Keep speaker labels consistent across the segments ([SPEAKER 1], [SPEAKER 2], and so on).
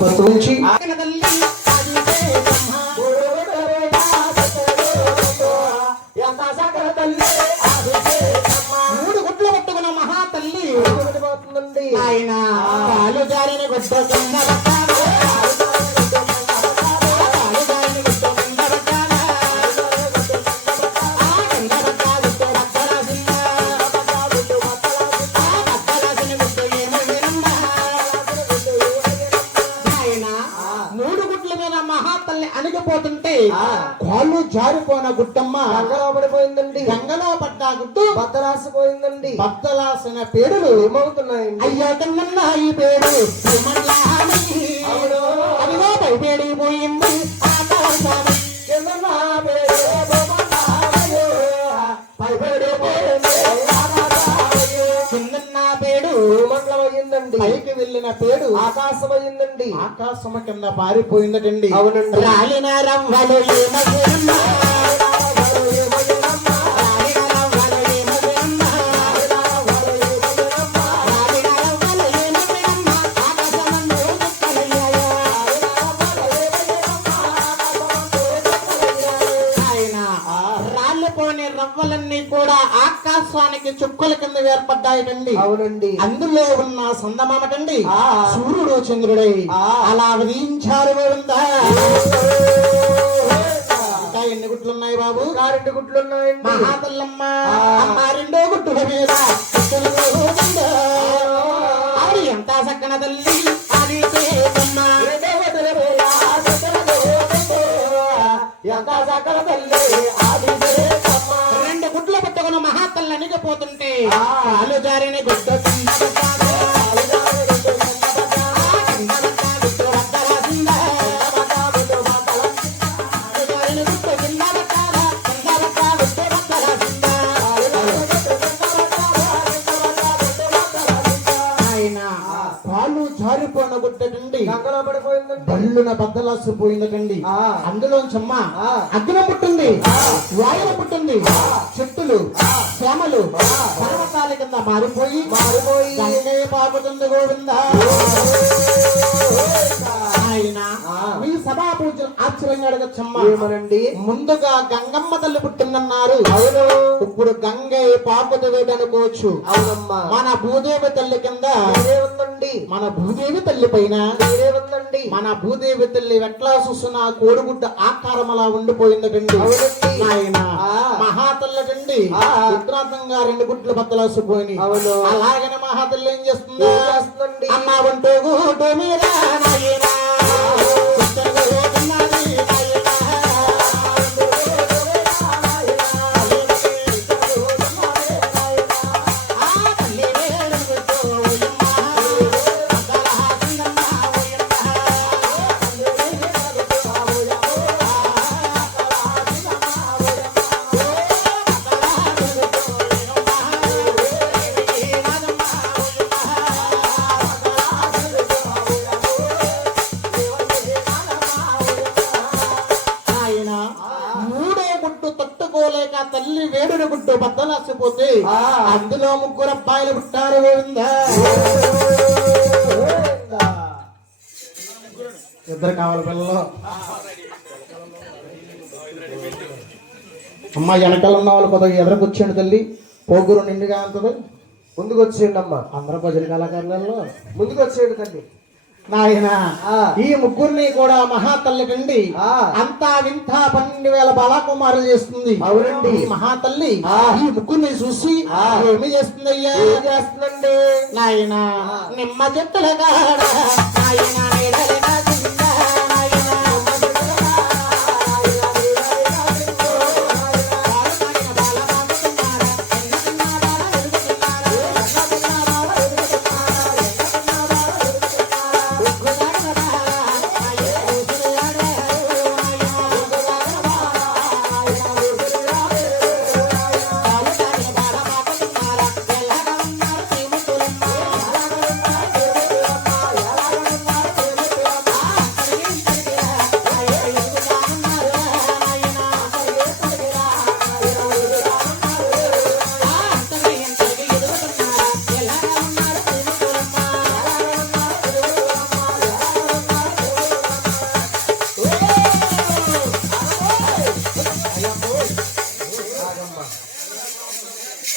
[SPEAKER 1] నుంచి మూడు గుడ్లు పట్టుకున్న మహాతల్లి. ఆయన కాలు జారిన గుడ్డ మహాతల్లి అణిగిపోతుంటే కాళ్ళు జారిపోయిన గుడ్డమ్మ
[SPEAKER 2] పడిపోయిందండి
[SPEAKER 1] గంగలో పడ్డ గుడ్డు
[SPEAKER 2] బద్దరాసిపోయిందండి
[SPEAKER 1] బద్దలాసిన పేరులు
[SPEAKER 2] ఏమవుతున్నాయండి?
[SPEAKER 1] అయ్యో తమ్మన్న ఈ పేరు. అదిగో పైపేడిపోయింది.
[SPEAKER 2] కిందన్న పేరు
[SPEAKER 1] పేడు
[SPEAKER 2] భూమండలమయ్యిందండి
[SPEAKER 1] పైకి వెళ్ళిన పేడు
[SPEAKER 2] ఆకాశమయ్యిందండి
[SPEAKER 1] ఆకాశము కింద పారిపోయిందటండి.
[SPEAKER 2] అవునండి.
[SPEAKER 1] రాలిన రవ్వలు ఆకాశానికి చుక్కల కింద ఏర్పడ్డాయటండి.
[SPEAKER 2] అవునండి.
[SPEAKER 1] అందులో ఉన్న సందమామటండి. సూర్యుడు చంద్రుడై
[SPEAKER 2] ఆ.
[SPEAKER 1] అలా ఉదయించారు ఇంకా ఎన్ని గుట్లు ఉన్నాయి బాబు?
[SPEAKER 2] కారెంటు గుడ్లు ఉన్నాయండి
[SPEAKER 1] మహాతల్లమ్మ. అమ్మ రెండో మీద. ఆవిడ ఎంత సక్కన తల్లి.
[SPEAKER 2] గంగలో పడిపోయిందండి.
[SPEAKER 1] బళ్ళున బద్దలాసిపోయిందటండి. అందులోంచమ్మ. అగ్ని పుట్టింది. వాయువు పుట్టింది. చెట్టులు. శ్యామలు పర్వతాల కింద మారిపోయి
[SPEAKER 2] మారిపోయి
[SPEAKER 1] పాపుతుంది గోవింద. ఆయన
[SPEAKER 2] ఆ.
[SPEAKER 1] మీ సభా పూజలు ఆశ్చర్యంగా అడగచ్చమ్మ.
[SPEAKER 2] ఏమనండి?
[SPEAKER 1] ముందుగా గంగమ్మ తల్లి పుట్టిందన్నారు.
[SPEAKER 2] అవును.
[SPEAKER 1] ఇప్పుడు గంగే పాపుతుంది అనుకోవచ్చు.
[SPEAKER 2] అవునమ్మా.
[SPEAKER 1] మన భూదేవి తల్లి కింద
[SPEAKER 2] ఉందండి.
[SPEAKER 1] మన భూదేవి తల్లి పైన
[SPEAKER 2] ఉందండి.
[SPEAKER 1] మన భూదేవి తల్లి వెట్లా చూస్తున్న కోడిగుడ్డ ఆకారం అలా ఉండిపోయిందటండి.
[SPEAKER 2] అవునండి.
[SPEAKER 1] నాయన
[SPEAKER 2] ఆ.
[SPEAKER 1] మహాతల్లటండి. ఉత్తరాంతంగా రెండు గుడ్లు బద్దలాసిపోయి
[SPEAKER 2] అవును.
[SPEAKER 1] అలాగనే మహాతల్లి ఏం చేస్తుంది? అమ్మ వంటూ గుడ్డు మీద నాయన. అందులో ముగ్గురు అబ్బాయిలు పుట్టారు గోవిందా? ఇద్దరు కావాలి పిల్లలు. అమ్మ వెనకాల ఉన్న వాళ్ళు కొద్దిగా ఎదరకొచ్చాడు తల్లి. పోగురు నిండుగా అంతది
[SPEAKER 2] ముందుకు వచ్చేయండి అమ్మ
[SPEAKER 1] అందరూ భజన కళాకారులలో.
[SPEAKER 2] ముందుకు వచ్చేయండి తల్లి.
[SPEAKER 1] నాయన
[SPEAKER 2] ఆ.
[SPEAKER 1] ఈ ముగ్గురిని కూడా మహాతల్లి కండి
[SPEAKER 2] ఆ.
[SPEAKER 1] అంతా వింత పన్నెండు వేల బాలాకుమారులు చేస్తుంది
[SPEAKER 2] అవునండి.
[SPEAKER 1] ఈ మహాతల్లి. ఈ ముగ్గురిని చూసి. ఏమి చేస్తుంది అయ్యా
[SPEAKER 2] చేస్తుందండి
[SPEAKER 1] నాయన నిమ్మ చెట్టుల కాడ నాయన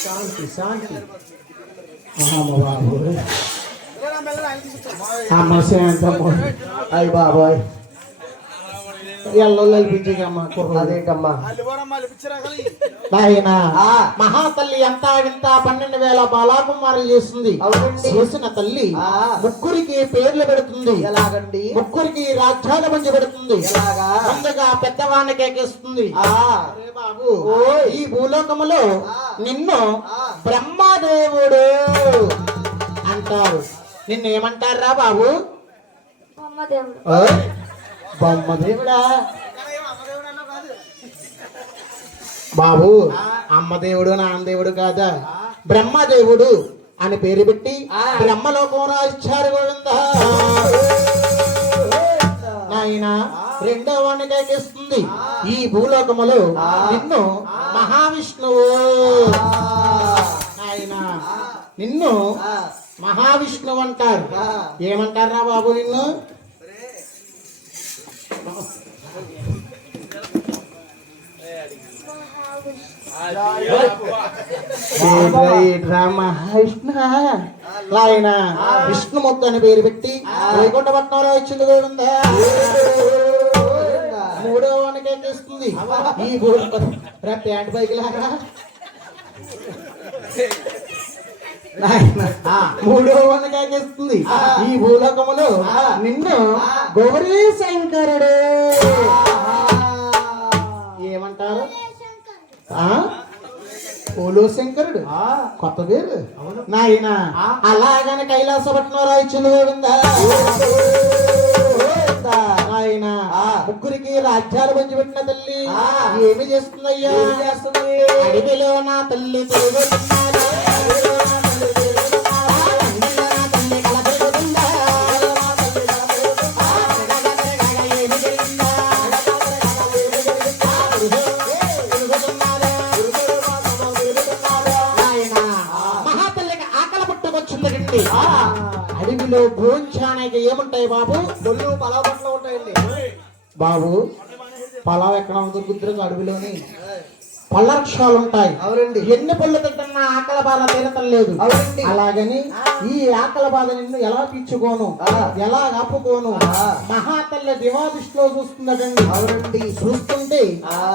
[SPEAKER 2] శాంతి
[SPEAKER 1] అమ్మ బాబు అమ్మ శాంతమ్మ. అయ్యి బాబాయ్.
[SPEAKER 2] అదేంటమ్మా?
[SPEAKER 1] నాయన
[SPEAKER 2] ఆ.
[SPEAKER 1] మహాతల్లి ఎంత వింత పన్నెండు వేల బాలాకుమారులు చేస్తుంది. చేసిన తల్లి
[SPEAKER 2] ఆ.
[SPEAKER 1] ముగ్గురికి పేర్లు పెడుతుంది.
[SPEAKER 2] ఎలాగండి?
[SPEAKER 1] ముగ్గురికి రాజ్యాలు పంచి పెడుతుంది.
[SPEAKER 2] ఎలాగా?
[SPEAKER 1] ముందుగా పెద్దవానికి ఎక్కిస్తుంది అరే బాబు.
[SPEAKER 2] ఓయ్.
[SPEAKER 1] ఈ భూలోకములో. నిన్ను. బ్రహ్మదేవుడు అంటారు. నిన్ను ఏమంటారా బాబు?
[SPEAKER 3] అమ్మదేవుడు
[SPEAKER 1] బొమ్మదేవుడా బాబు అమ్మదేవుడు నాన్నదేవుడు కాదా? బ్రహ్మదేవుడు అని పేరు పెట్టి బ్రహ్మలోకంలో ఇచ్చారు గోవింద. నాయన రెండో వాడికి ఎక్కిస్తుంది ఈ భూలోకములో నిన్ను మహావిష్ణువు. నాయన నిన్ను మహావిష్ణువు అంటారు. ఏమంటారా బాబు నిన్ను? మహావిష్ణు ఆయన విష్ణుమూర్తి అని పేరు పెట్టి వైకుంఠపట్నంలో వచ్చింది గోవింద. మూడో వానికి ఏం ఈ భూమి ప్యాంట్ బైక్ లాగా. మూడో చేస్తుంది ఈ భూలోకములో నిన్ను గౌరీ శంకరుడు. ఏమంటారు? పోలో శంకరుడు. కొత్త పేరు. నాయన. అలాగని కైలాసపట్నంలో ఇచ్చింది గోవిందా నాయన. ముగ్గురికి రాజ్యాలు పంచిపెట్టిన తల్లి. ఏమి చేస్తుందయ్యా? అడవిలో నా తల్లి తిరుగుతున్నదా? అడవిలో భోంచానికి ఏముంటాయి బాబు?
[SPEAKER 2] బొల్లు పలాపట్లో ఉంటాయండి.
[SPEAKER 1] బాబు పొలం ఎక్కడ దొరుకుతుంది అడవిలోని పళ్ళ వృక్షాలు ఉంటాయి.
[SPEAKER 2] అవునండి.
[SPEAKER 1] ఎన్ని పళ్ళు తింటున్నా ఆకలి బాధ తీరటం లేదు.
[SPEAKER 2] అవునండి.
[SPEAKER 1] అలాగని ఈ ఆకలి బాధ నిన్ను ఎలా తీర్చుకోను
[SPEAKER 2] ఆ.
[SPEAKER 1] ఎలా ఆపుకోను. మహాతల్లి దివాదృష్టిలో చూస్తుందటండి.
[SPEAKER 2] అవునండి.
[SPEAKER 1] చూస్తుంటే.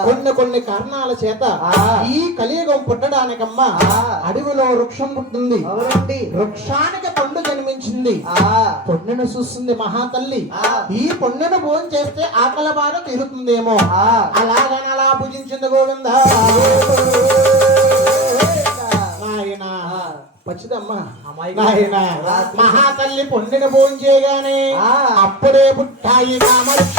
[SPEAKER 1] కొన్ని కొన్ని కారణాల చేత. ఈ కలియుగం పుట్టడానికమ్మా. అడవిలో వృక్షం పుట్టింది.
[SPEAKER 2] అవునండి.
[SPEAKER 1] వృక్షానికి పండు
[SPEAKER 2] ఆ.
[SPEAKER 1] పొన్నెను చూస్తుంది మహాతల్లి.
[SPEAKER 2] ఆ.
[SPEAKER 1] ఈ పొన్నెను భోజనం చేస్తే ఆకలి బాధ తీరుతుందేమో.
[SPEAKER 2] ఆ.
[SPEAKER 1] అలాగని అలా పూజించింది గోవింద. నాయన. మహాతల్లి పొన్నెను భోజనం చేయగానే. అప్పుడే పుట్టాయి కామర్ష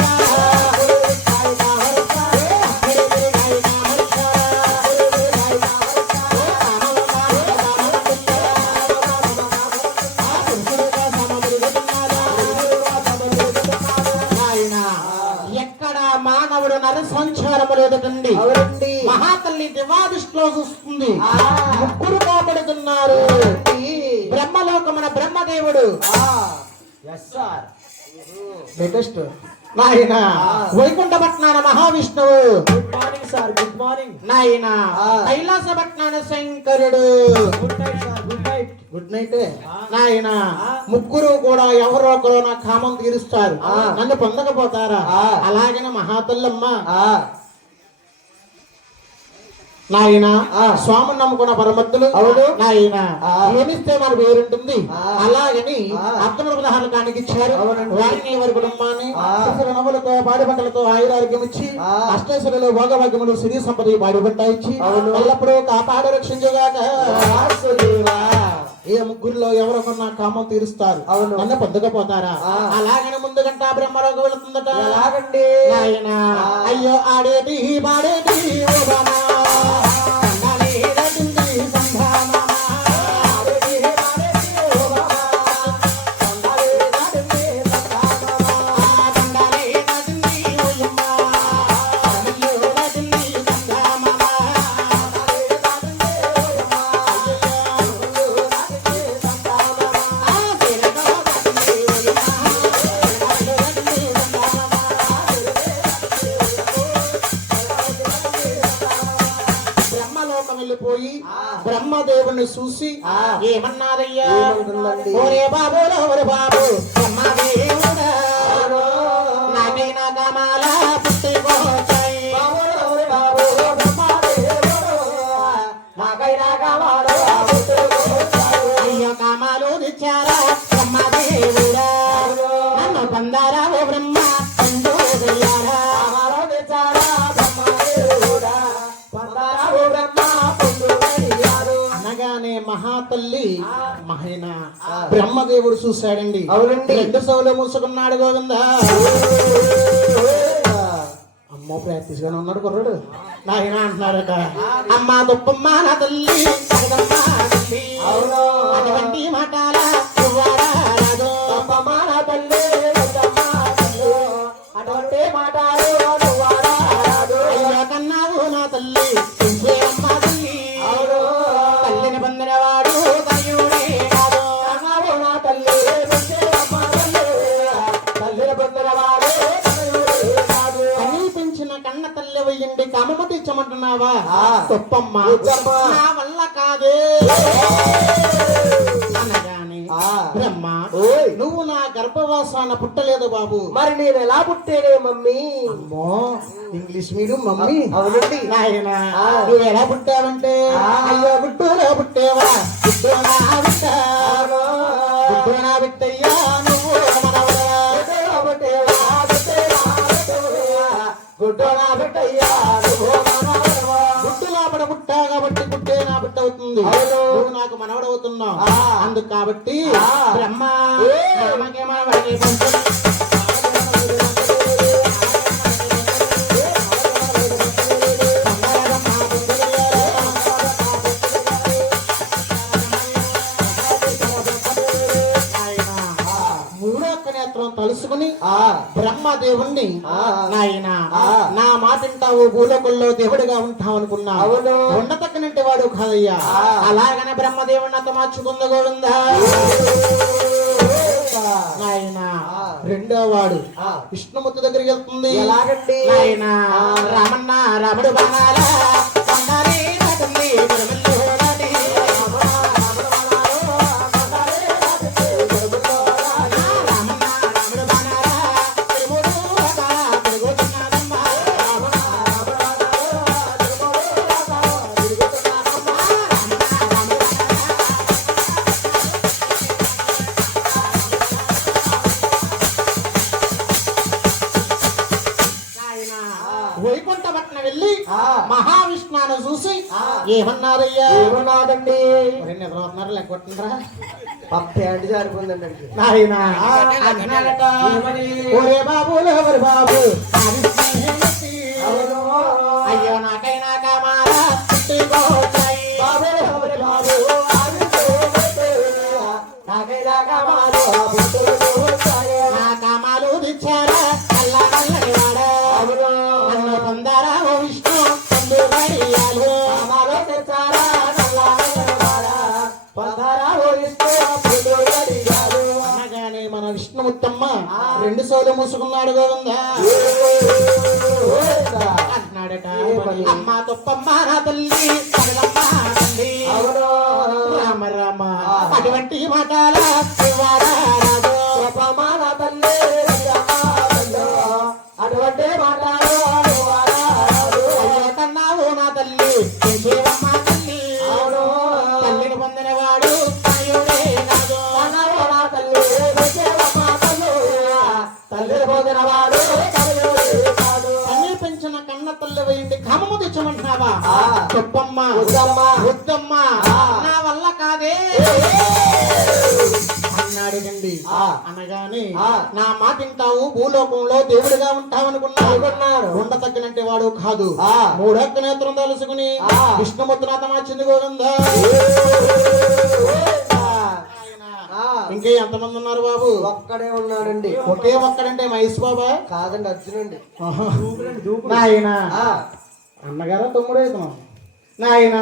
[SPEAKER 1] చూస్తుంది
[SPEAKER 2] ఆ.
[SPEAKER 1] ముగ్గురు కాపాడుతున్నారు.
[SPEAKER 2] అవునండి.
[SPEAKER 1] బ్రహ్మలోకమున బ్రహ్మదేవుడు. లేటెస్ట్ నాయన వైకుంఠపట్నాన Mahavishnu.
[SPEAKER 2] Good morning sir good morning
[SPEAKER 1] నాయన. కైలాసపట్నాన శంకరుడు.
[SPEAKER 2] Good night sir good night
[SPEAKER 1] good night నాయన ముగ్గురు కూడా ఎవరో ఒకరు నా కామం తీరుస్తారు. నన్ను పొందకపోతారా?
[SPEAKER 2] ఆ.
[SPEAKER 1] అలాగనే మహాతల్లమ్మ?
[SPEAKER 2] ఆ.
[SPEAKER 1] నాయన
[SPEAKER 2] ఆ.
[SPEAKER 1] స్వామిని నమ్ముకున్న పరమత్తులు
[SPEAKER 2] అవును.
[SPEAKER 1] నాయన. ఏమిస్తే మన పేరుంటుంది. అలాగని ఉదాహరణకానికి ఇచ్చారు
[SPEAKER 2] అవునండి.
[SPEAKER 1] వారిని వారి కుటుంబాన్ని నవ్వులతో పాడి పంటలతో ఆయురారోగ్యం ఇచ్చి. అష్టేశ్వరులు భోగభాగ్యములు సిరి సంపద పాడి పంట ఇచ్చి. ఎల్లప్పుడూ కాపాడు రక్షించుగాక. ఏ ముగ్గురులో ఎవరో కొన్న కామం తీరుస్తారు
[SPEAKER 2] అవును.
[SPEAKER 1] నన్ను పొందకపోతారా. అలాగనే ముందుగంట బ్రహ్మలోకి వెళుతుందట
[SPEAKER 2] ఎలాగండి
[SPEAKER 1] నాయన
[SPEAKER 2] ఆ.
[SPEAKER 1] అయ్యో ఆడేటి పాడేటి ఏమన్నారయ్యా? ఓరే బాబు ఓరే బాబు బ్రహ్మదేవుడా
[SPEAKER 2] అవును.
[SPEAKER 1] నాకైనా మహాతల్లి మహిన. బ్రహ్మదేవుడు చూశాడండి.
[SPEAKER 2] అవునండి.
[SPEAKER 1] రెండు సౌలు మూసుకున్నాడు గోవింద. అమ్మో ప్రాక్టీస్ గానే ఉన్నాడు కుర్రాడు. నాయన అంటున్నాడట అమ్మ దుప్పమ్మ నా తల్లి. అటువంటి మాటాల వెయ్యండి కమమ తెచ్చమంటున్నావా. గొప్పమ్మ. నా వల్ల కాదే అనగానే. బ్రహ్మ. నువ్వు నా గర్భవాసాన పుట్టలేదు బాబు
[SPEAKER 2] మరి నేను ఎలా పుట్టేనే మమ్మీ
[SPEAKER 1] అమ్మో ఇంగ్లీష్ మీడియం మమ్మీ
[SPEAKER 2] అవునండి
[SPEAKER 1] నాయన. నువ్వు ఎలా పుట్టావంటే. అయ్యో గుడ్డూలో పుట్టేవా గుడ్డూనా కాబట్టి. బ్రహ్మ తలుసుకుని
[SPEAKER 2] ఆ,
[SPEAKER 1] బ్రహ్మదేవుణ్ణి
[SPEAKER 2] ఆ.
[SPEAKER 1] నాయన. నా మాట వింటావు భూలోకంలో దేవుడిగా ఉంటావు అనుకున్నా
[SPEAKER 2] అవును.
[SPEAKER 1] ఉండతక్కనంటే వాడు కాదయ్యా. అలాగనే బ్రహ్మదేవుని అంత మార్చుకుంది గోవిందా నాయన. రెండో వాడు
[SPEAKER 2] ఆ.
[SPEAKER 1] విష్ణుమూర్తి దగ్గరికి వెళ్తుంది
[SPEAKER 2] ఎలాగండి
[SPEAKER 1] నాయన రామన్న రాముడు బాణాల వైకుంఠపట్నం వెళ్ళి
[SPEAKER 2] ఆ.
[SPEAKER 1] మహావిష్ణువును చూసి. ఏమన్నారయ్యా?
[SPEAKER 2] ఏమన్నాదండి
[SPEAKER 1] నిద్రపోతున్నారు
[SPEAKER 2] పప్పే
[SPEAKER 1] నాయన. బాబు ఎవరు బాబు. రెండు సోలు మూసుకున్నాడు గోవిందా అంటున్నాడట
[SPEAKER 2] ఏమని?
[SPEAKER 1] అమ్మ తొప్పమ్మ నా తల్లి పగలమ్మ తల్లి
[SPEAKER 2] అవును.
[SPEAKER 1] రామ రామ అటువంటి మాటల.
[SPEAKER 2] ఆ.
[SPEAKER 1] అనగానే
[SPEAKER 2] ఆ.
[SPEAKER 1] నా మాట వింటావు భూలోకంలో దేవుడిగా ఉంటావు
[SPEAKER 2] అనుకున్నాను.
[SPEAKER 1] ఉండ తగ్గినంటే వాడు కాదు.
[SPEAKER 2] ఆ.
[SPEAKER 1] మూడొక్క నేత్రం తెలుసుకుని మార్చింది గోవిందా.
[SPEAKER 2] ఆ.
[SPEAKER 1] ఇంకే ఎంతమంది ఉన్నారు బాబు?
[SPEAKER 2] ఒక్కడే ఉన్నాడండి.
[SPEAKER 1] ఒకే ఒక్కడంటే మహేష్ బాబా?
[SPEAKER 2] కాదండి అర్జునండి
[SPEAKER 1] నాయన.
[SPEAKER 2] ఆ.
[SPEAKER 1] అన్నగారా తమ్ముడు నాయన.